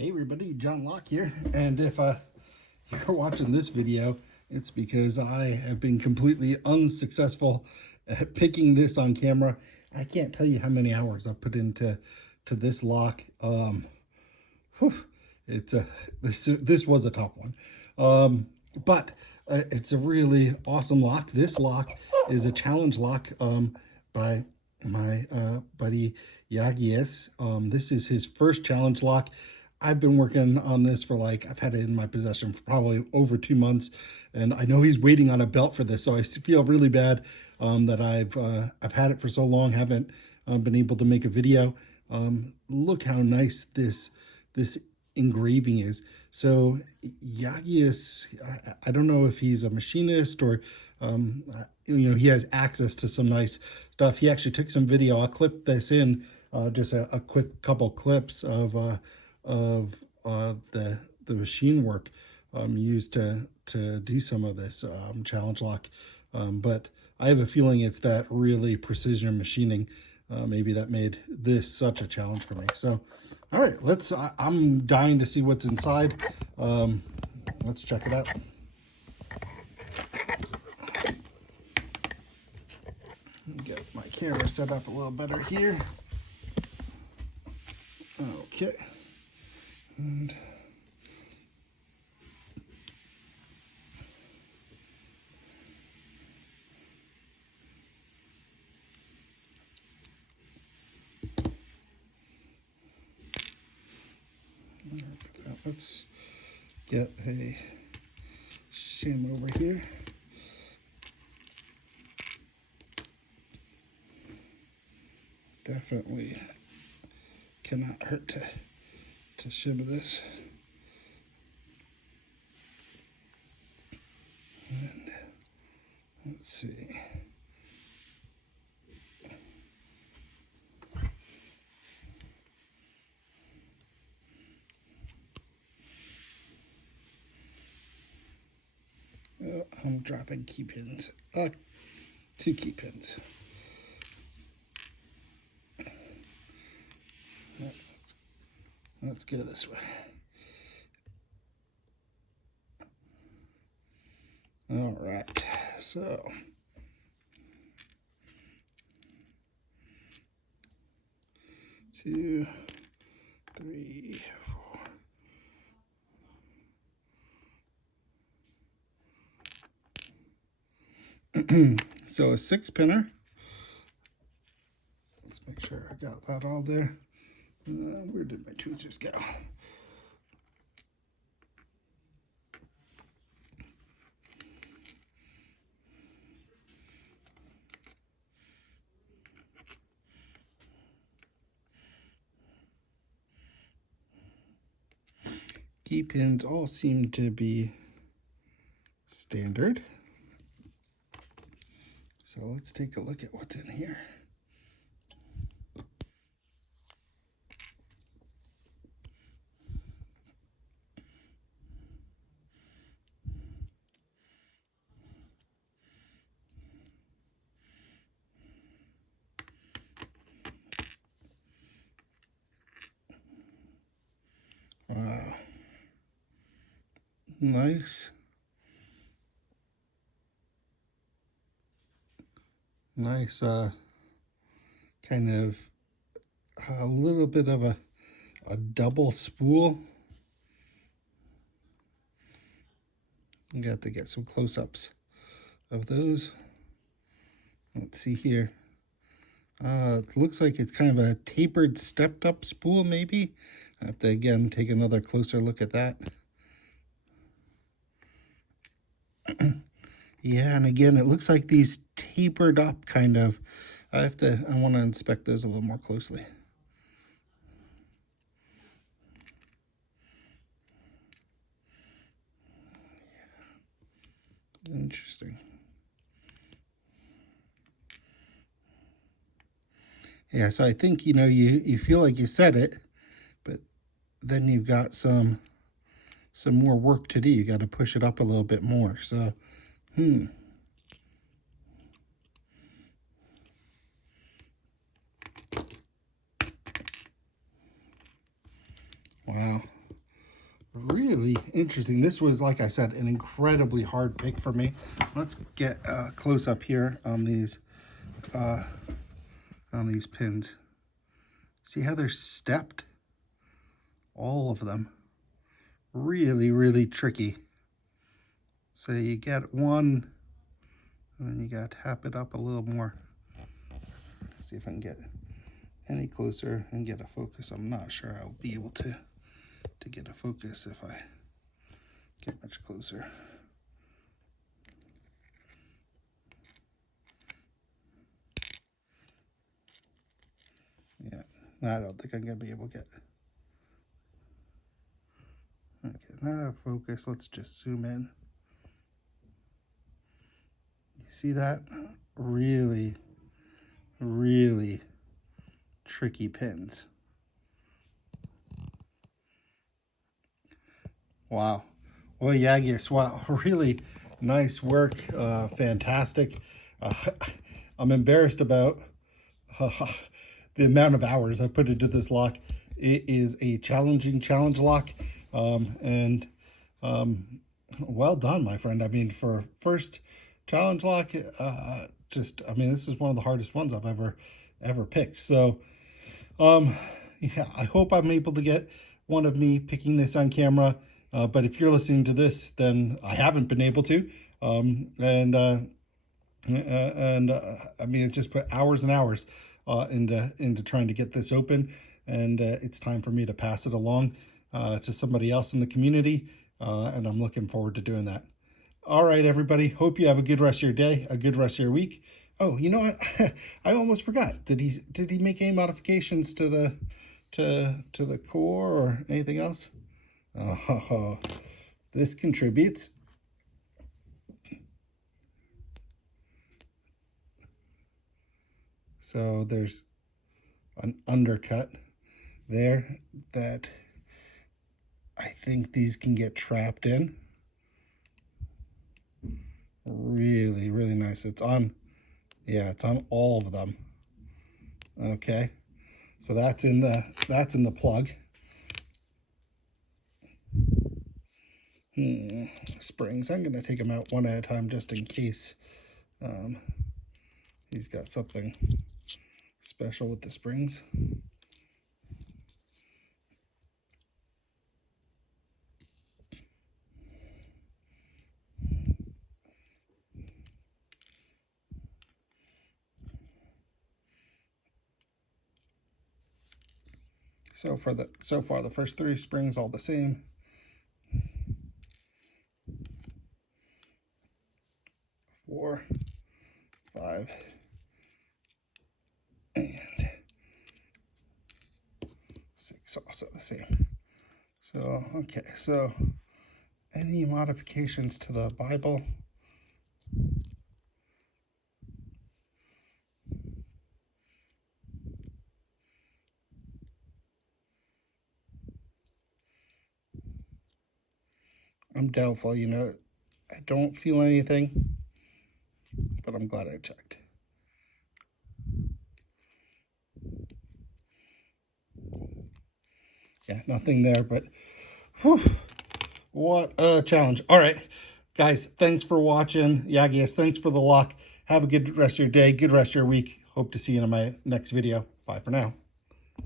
Hey everybody, John Locke here, and if you're watching this video, it's because I have been completely unsuccessful at picking this on camera. I can't tell you how many hours I've put into this lock. This was a tough one, but it's a really awesome lock. This lock is a challenge lock by my buddy YaGias. This is his first challenge lock. I've been working on this for I've had it in my possession for probably over 2 months, and I know he's waiting on a belt for this, so I feel really bad that I've had it for so long, haven't been able to make a video. Look how nice this engraving is. So YaGias, I don't know if he's a machinist or he has access to some nice stuff. He actually took some video. I'll clip this in, just a quick couple clips of the machine work used to do some of this challenge lock. But I have a feeling it's that really precision machining maybe that made this such a challenge for me. So all right, I'm dying to see what's inside. Let's check it out. Get my camera set up a little better here. Okay. And let's get a shim over here. Definitely cannot hurt to shim this. And let's see. Oh, I'm dropping key pins. 2 key pins. Let's go this way. All right, so two, three, four. So a 6-pinner. Let's make sure I got that all there. Where did my tweezers go? Key pins all seem to be standard. So let's take a look at what's in here. Wow. Nice. Nice, kind of a little bit of a double spool. I got to get some close-ups of those. Let's see here. It looks like it's kind of a tapered, stepped-up spool, maybe. I have to, again, take another closer look at that. Yeah, and again, it looks like these tapered up, kind of. I want to inspect those a little more closely. Interesting. Yeah, so I think, you feel like you set it, but then you've got some more work to do. You got to push it up a little bit more. So, Wow. interesting. This was, like I said, an incredibly hard pick for me. Let's get close up here on these pins. See how they're stepped? All of them. Really, really tricky. So you get one, and then you got to tap it up a little more. See if I can get any closer and get a focus. I'm not sure I'll be able to get a focus if I get much closer. Yeah, I don't think I'm gonna be able to get. Okay, now focus. Let's just zoom in. You see that? Really, really tricky pins. Wow. Well, YaGias, wow, really nice work. Fantastic. I'm embarrassed about the amount of hours I've put into this lock. It is a challenging challenge lock. Well done, my friend. I mean, for first challenge lock, I mean, this is one of the hardest ones I've ever picked. So, yeah, I hope I'm able to get one of me picking this on camera. But if you're listening to this, then I haven't been able to. I mean, it just put hours and hours into trying to get this open, and it's time for me to pass it along to somebody else in the community, and I'm looking forward to doing that. All right, everybody. Hope you have a good rest of your day, a good rest of your week. Oh, you know what? I almost forgot. Did he make any modifications to the core or anything else? Oh, this contributes. So there's an undercut there that I think these can get trapped in. Really, really nice. It's on, yeah, it's on all of them. Okay, so that's in the plug. Springs. I'm gonna take them out one at a time just in case he's got something special with the springs. So far the first 3 springs all the same. 4, 5, and 6 also the same. So, okay, so any modifications to the Bible? I'm doubtful, you know, I don't feel anything, but I'm glad I checked. Yeah, nothing there, but whew, what a challenge. All right, guys, thanks for watching. YaGias, thanks for the lock. Have a good rest of your day, good rest of your week. Hope to see you in my next video. Bye for now.